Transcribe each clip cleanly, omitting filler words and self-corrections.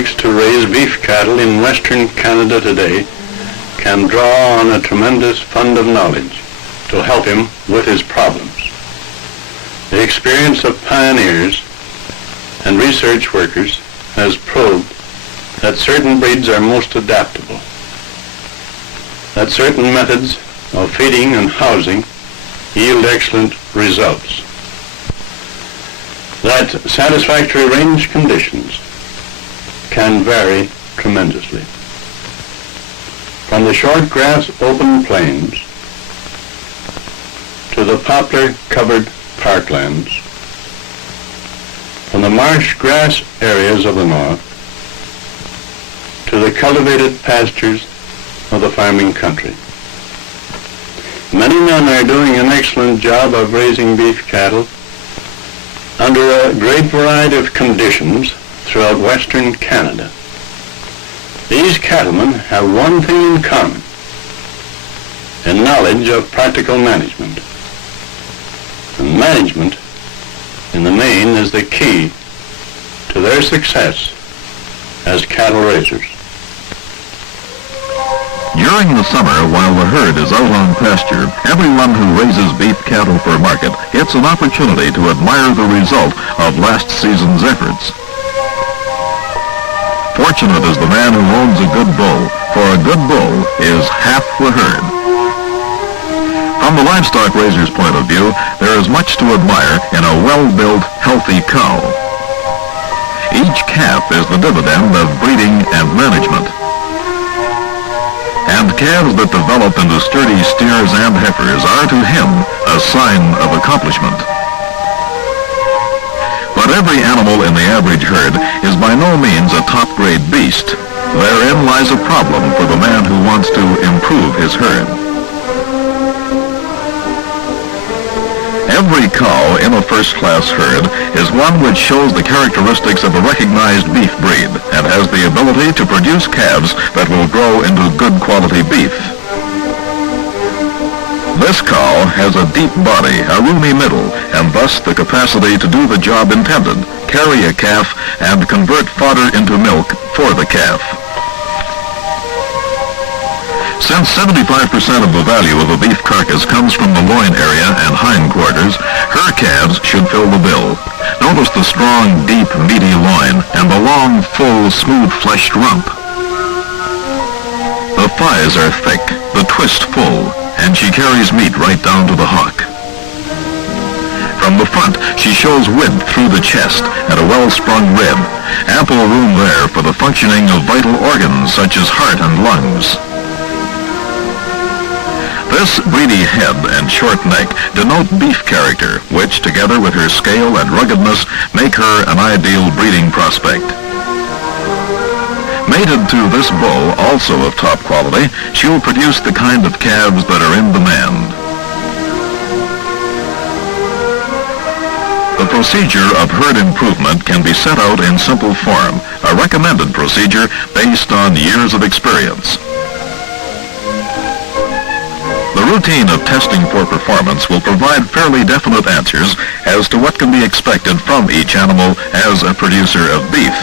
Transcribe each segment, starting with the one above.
takes to raise beef cattle in Western Canada today can draw on a tremendous fund of knowledge to help him with his problems. The experience of pioneers and research workers has proved that certain breeds are most adaptable, that certain methods of feeding and housing yield excellent results, that satisfactory range conditions can vary tremendously. From the short grass open plains to the poplar-covered parklands, from the marsh grass areas of the north to the cultivated pastures of the farming country. Many men are doing an excellent job of raising beef cattle under a great variety of conditions throughout Western Canada. These cattlemen have one thing in common: a knowledge of practical management. And management, in the main, is the key to their success as cattle raisers. During the summer, while the herd is out on pasture, everyone who raises beef cattle for market gets an opportunity to admire the result of last season's efforts. Fortunate is the man who owns a good bull, for a good bull is half the herd. From the livestock raiser's point of view, there is much to admire in a well-built, healthy cow. Each calf is the dividend of breeding and management. And calves that develop into sturdy steers and heifers are to him a sign of accomplishment. But every animal in the average herd is by no means a top-grade beast. Therein lies a problem for the man who wants to improve his herd. Every cow in a first-class herd is one which shows the characteristics of a recognized beef breed and has the ability to produce calves that will grow into good quality beef. This cow has a deep body, a roomy middle, and thus the capacity to do the job intended, carry a calf, and convert fodder into milk for the calf. Since 75% of the value of a beef carcass comes from the loin area and hindquarters, her calves should fill the bill. Notice the strong, deep, meaty loin and the long, full, smooth-fleshed rump. The thighs are thick, the twist full, and she carries meat right down to the hock. From the front, she shows width through the chest and a well-sprung rib, ample room there for the functioning of vital organs such as heart and lungs. This breedy head and short neck denote beef character, which, together with her scale and ruggedness, make her an ideal breeding prospect. Mated to this bull, also of top quality, she'll produce the kind of calves that are in demand. The procedure of herd improvement can be set out in simple form, a recommended procedure based on years of experience. The routine of testing for performance will provide fairly definite answers as to what can be expected from each animal as a producer of beef.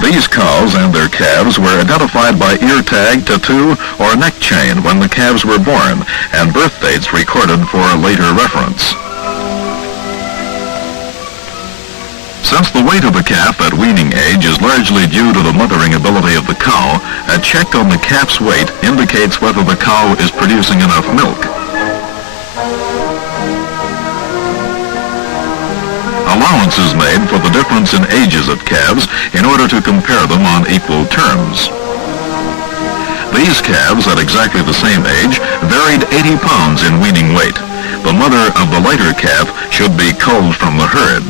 These cows and their calves were identified by ear tag, tattoo, or neck chain when the calves were born, and birth dates recorded for later reference. Since the weight of the calf at weaning age is largely due to the mothering ability of the cow, a check on the calf's weight indicates whether the cow is producing enough milk. Allowance is made for the difference in ages of calves in order to compare them on equal terms. These calves at exactly the same age varied 80 pounds in weaning weight. The mother of the lighter calf should be culled from the herd.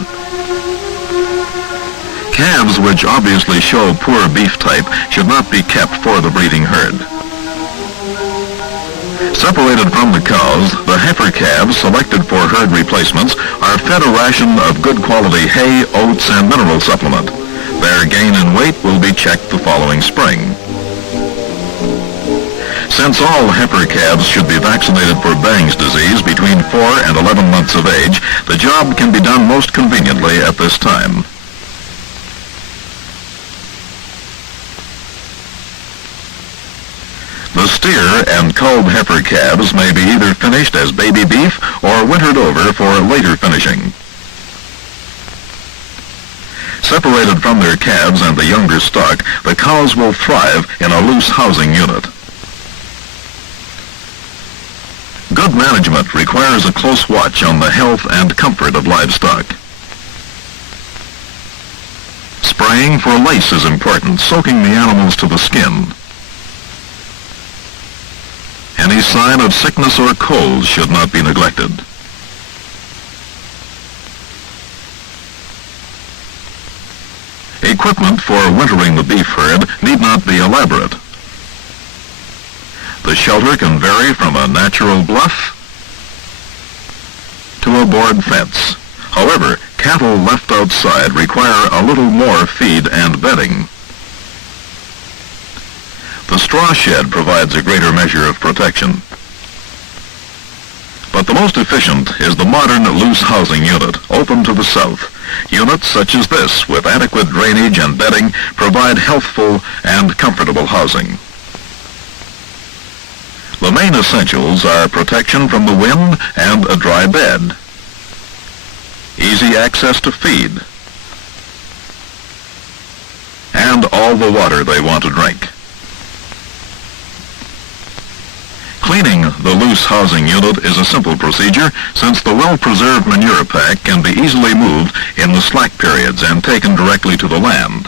Calves which obviously show poor beef type should not be kept for the breeding herd. Separated from the cows, the heifer calves selected for herd replacements are fed a ration of good quality hay, oats, and mineral supplement. Their gain in weight will be checked the following spring. Since all heifer calves should be vaccinated for Bang's disease between 4 and 11 months of age, the job can be done most conveniently at this time. Steer and culled heifer calves may be either finished as baby beef or wintered over for later finishing. Separated from their calves and the younger stock, the cows will thrive in a loose housing unit. Good management requires a close watch on the health and comfort of livestock. Spraying for lice is important, soaking the animals to the skin. Any sign of sickness or cold should not be neglected. Equipment for wintering the beef herd need not be elaborate. The shelter can vary from a natural bluff to a board fence. However, cattle left outside require a little more feed and bedding. The straw shed provides a greater measure of protection. But the most efficient is the modern loose housing unit, open to the south. Units such as this, with adequate drainage and bedding, provide healthful and comfortable housing. The main essentials are protection from the wind and a dry bed, easy access to feed, and all the water they want to drink. Cleaning the loose housing unit is a simple procedure, since the well-preserved manure pack can be easily moved in the slack periods and taken directly to the land.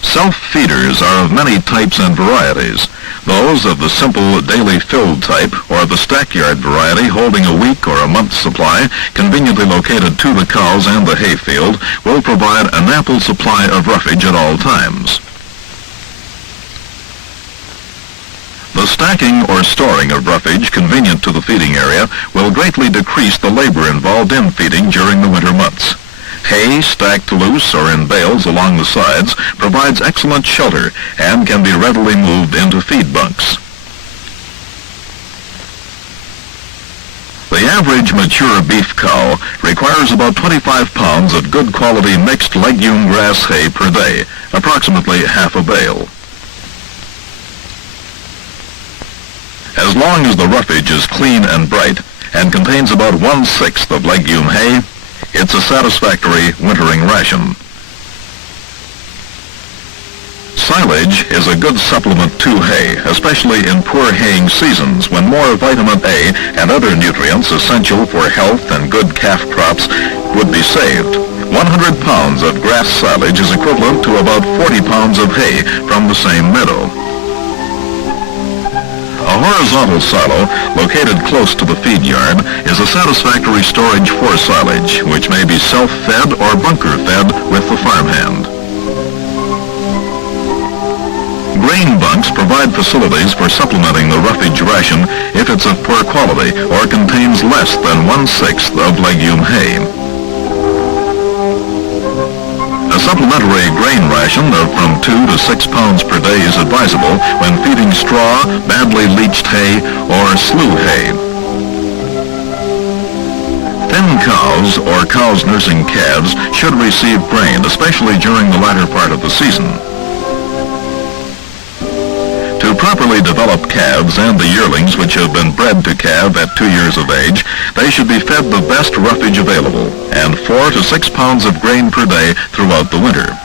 Self-feeders are of many types and varieties. Those of the simple daily filled type or the stackyard variety holding a week or a month's supply, conveniently located to the cows and the hayfield, will provide an ample supply of roughage at all times. The stacking or storing of roughage convenient to the feeding area will greatly decrease the labor involved in feeding during the winter months. Hay stacked loose or in bales along the sides provides excellent shelter and can be readily moved into feed bunks. The average mature beef cow requires about 25 pounds of good quality mixed legume grass hay per day, approximately half a bale. As long as the roughage is clean and bright and contains about 1/6 of legume hay, it's a satisfactory wintering ration. Silage is a good supplement to hay, especially in poor haying seasons when more vitamin A and other nutrients essential for health and good calf crops would be saved. 100 pounds of grass silage is equivalent to about 40 pounds of hay from the same meadow. A horizontal silo, located close to the feed yard, is a satisfactory storage for silage, which may be self-fed or bunker-fed with the farmhand. Grain bunks provide facilities for supplementing the roughage ration if it's of poor quality or contains less than 1/6 of legume hay. A supplementary grain ration of from 2 to 6 pounds per day is advisable when feeding straw, badly leached hay, or slew hay. Thin cows or cows nursing calves should receive grain, especially during the latter part of the season. To properly develop calves and the yearlings which have been bred to calve at 2 years of age, they should be fed the best roughage available and 4 to 6 pounds of grain per day throughout the winter.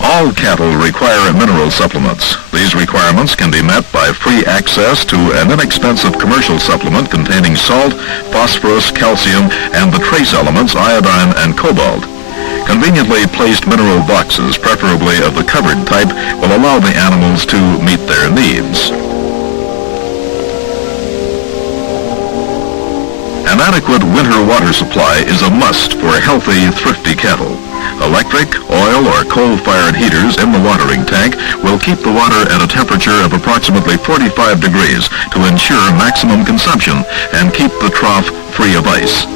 All cattle require mineral supplements. These requirements can be met by free access to an inexpensive commercial supplement containing salt, phosphorus, calcium, and the trace elements iodine and cobalt. Conveniently placed mineral boxes, preferably of the covered type, will allow the animals to meet their needs. An adequate winter water supply is a must for healthy, thrifty cattle. Electric, oil, or coal-fired heaters in the watering tank will keep the water at a temperature of approximately 45 degrees to ensure maximum consumption and keep the trough free of ice.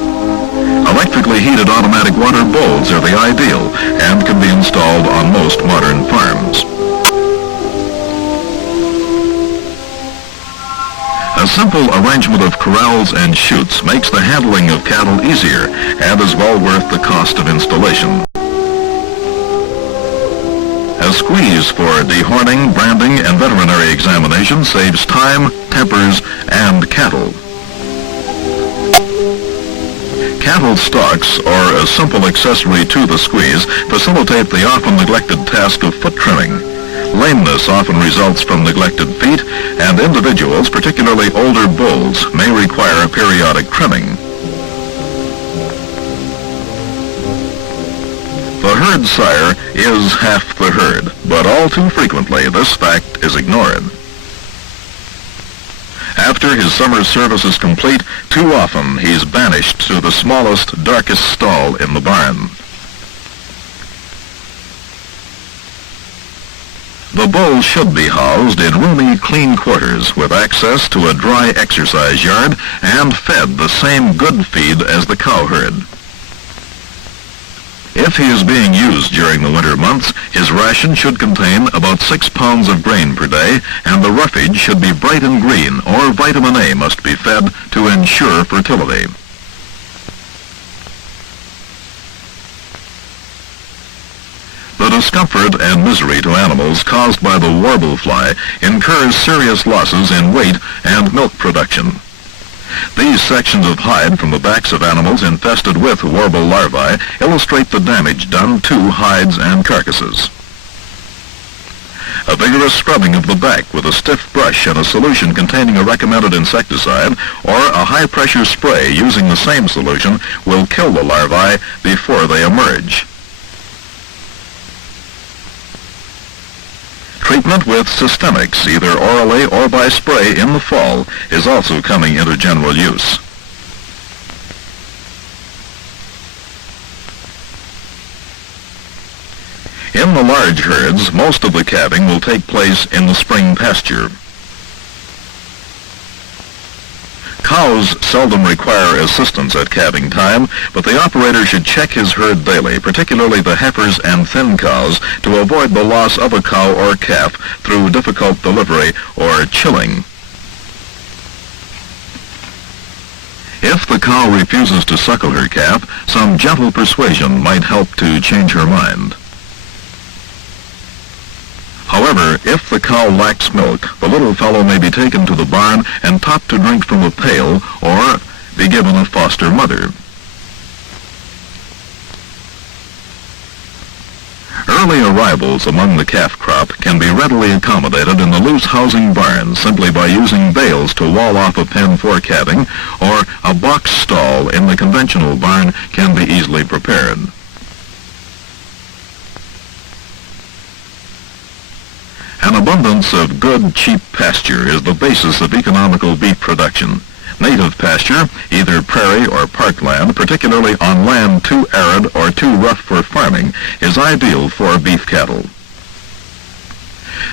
Electrically heated automatic water bowls are the ideal and can be installed on most modern farms. A simple arrangement of corrals and chutes makes the handling of cattle easier and is well worth the cost of installation. A squeeze for dehorning, branding, and veterinary examination saves time, tempers, and cattle. Cattle stalks, or a simple accessory to the squeeze, facilitate the often neglected task of foot trimming. Lameness often results from neglected feet, and individuals, particularly older bulls, may require a periodic trimming. The herd sire is half the herd, but all too frequently this fact is ignored. After his summer service is complete, too often he's banished to the smallest, darkest stall in the barn. The bull should be housed in roomy, clean quarters with access to a dry exercise yard and fed the same good feed as the cow herd. If he is being used during the winter months, his ration should contain about 6 pounds of grain per day, and the roughage should be bright and green, or vitamin A must be fed to ensure fertility. The discomfort and misery to animals caused by the warble fly incurs serious losses in weight and milk production. These sections of hide from the backs of animals infested with warble larvae illustrate the damage done to hides and carcasses. A vigorous scrubbing of the back with a stiff brush and a solution containing a recommended insecticide, or a high-pressure spray using the same solution, will kill the larvae before they emerge. Treatment with systemics, either orally or by spray in the fall, is also coming into general use. In the large herds, most of the calving will take place in the spring pasture. Cows seldom require assistance at calving time, but the operator should check his herd daily, particularly the heifers and thin cows, to avoid the loss of a cow or calf through difficult delivery or chilling. If the cow refuses to suckle her calf, some gentle persuasion might help to change her mind. However, if the cow lacks milk, the little fellow may be taken to the barn and taught to drink from a pail or be given a foster mother. Early arrivals among the calf crop can be readily accommodated in the loose housing barns simply by using bales to wall off a pen for calving, or a box stall in the conventional barn can be easily prepared. An abundance of good, cheap pasture is the basis of economical beef production. Native pasture, either prairie or parkland, particularly on land too arid or too rough for farming, is ideal for beef cattle.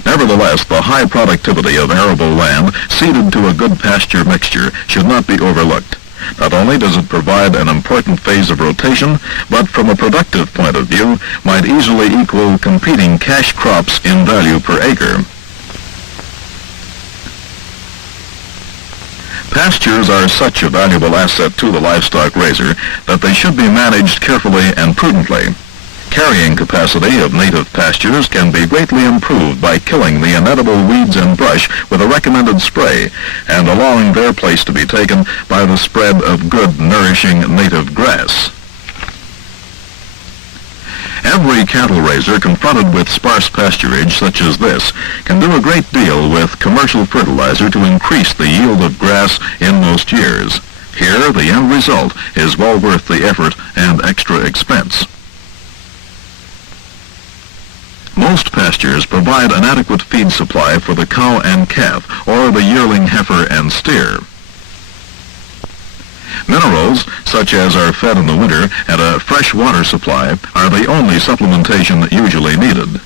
Nevertheless, the high productivity of arable land seeded to a good pasture mixture should not be overlooked. Not only does it provide an important phase of rotation, but from a productive point of view, might easily equal competing cash crops in value per acre. Pastures are such a valuable asset to the livestock raiser that they should be managed carefully and prudently. Carrying capacity of native pastures can be greatly improved by killing the inedible weeds and brush with a recommended spray and allowing their place to be taken by the spread of good, nourishing native grass. Every cattle raiser confronted with sparse pasturage such as this can do a great deal with commercial fertilizer to increase the yield of grass in most years. Here, the end result is well worth the effort and extra expense. Most pastures provide an adequate feed supply for the cow and calf, or the yearling heifer and steer. Minerals, such as are fed in the winter, and a fresh water supply are the only supplementation usually needed.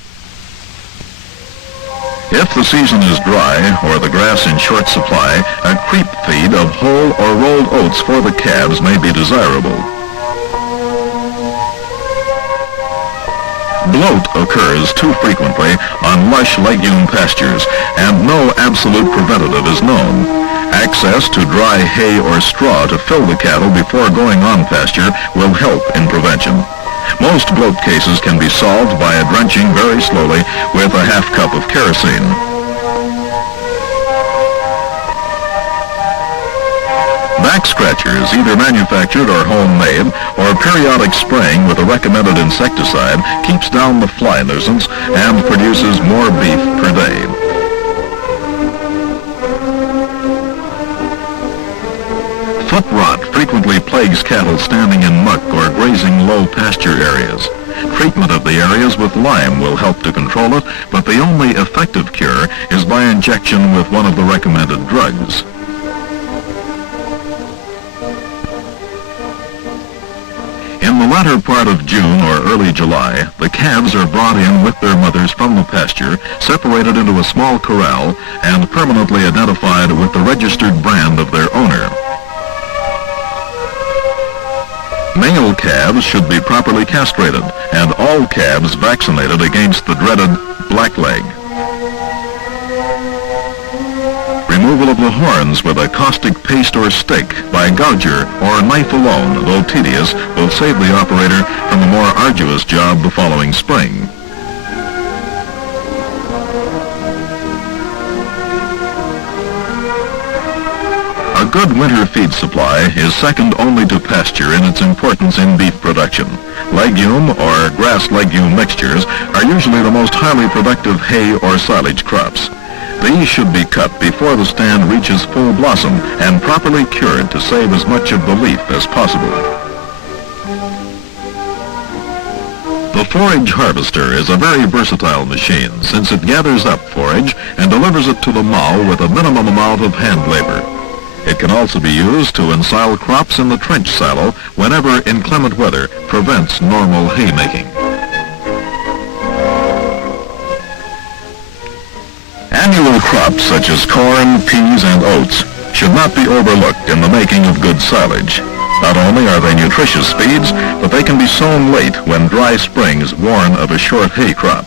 If the season is dry or the grass in short supply, a creep feed of whole or rolled oats for the calves may be desirable. Bloat occurs too frequently on lush legume pastures, and no absolute preventative is known. Access to dry hay or straw to fill the cattle before going on pasture will help in prevention. Most bloat cases can be solved by drenching very slowly with a half cup of kerosene. Back scratchers, either manufactured or homemade, or periodic spraying with a recommended insecticide keeps down the fly nuisance and produces more beef per day. Foot rot frequently plagues cattle standing in muck or grazing low pasture areas. Treatment of the areas with lime will help to control it, but the only effective cure is by injection with one of the recommended drugs. In the latter part of June or early July, the calves are brought in with their mothers from the pasture, separated into a small corral, and permanently identified with the registered brand of their owner. Male calves should be properly castrated, and all calves vaccinated against the dreaded blackleg. Removal of the horns with a caustic paste or stick by gouger or knife alone, though tedious, will save the operator from a more arduous job the following spring. A good winter feed supply is second only to pasture in its importance in beef production. Legume or grass legume mixtures are usually the most highly productive hay or silage crops. These should be cut before the stand reaches full blossom and properly cured to save as much of the leaf as possible. The forage harvester is a very versatile machine since it gathers up forage and delivers it to the mow with a minimum amount of hand labor. It can also be used to ensile crops in the trench silo whenever inclement weather prevents normal haymaking. Annual crops such as corn, peas, and oats should not be overlooked in the making of good silage. Not only are they nutritious feeds, but they can be sown late when dry springs warn of a short hay crop.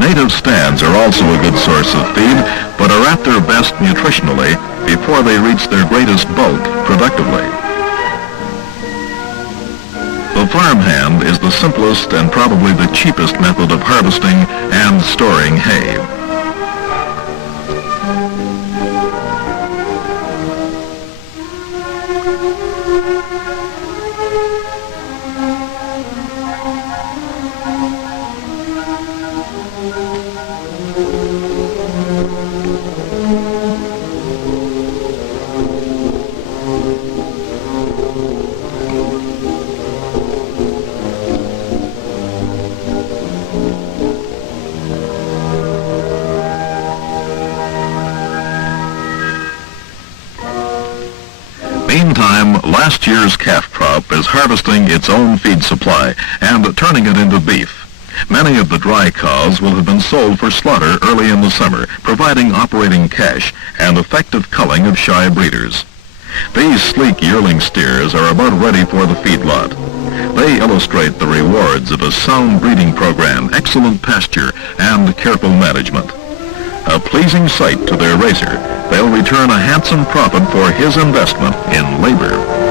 Native stands are also a good source of feed, but are at their best nutritionally before they reach their greatest bulk productively. The farmhand is the simplest and probably the cheapest method of harvesting and storing hay. Meantime, last year's calf crop is harvesting its own feed supply and turning it into beef. Many of the dry cows will have been sold for slaughter early in the summer, providing operating cash and effective culling of shy breeders. These sleek yearling steers are about ready for the feedlot. They illustrate the rewards of a sound breeding program, excellent pasture, and careful management. A pleasing sight to their raiser, they'll return a handsome profit for his investment in labor.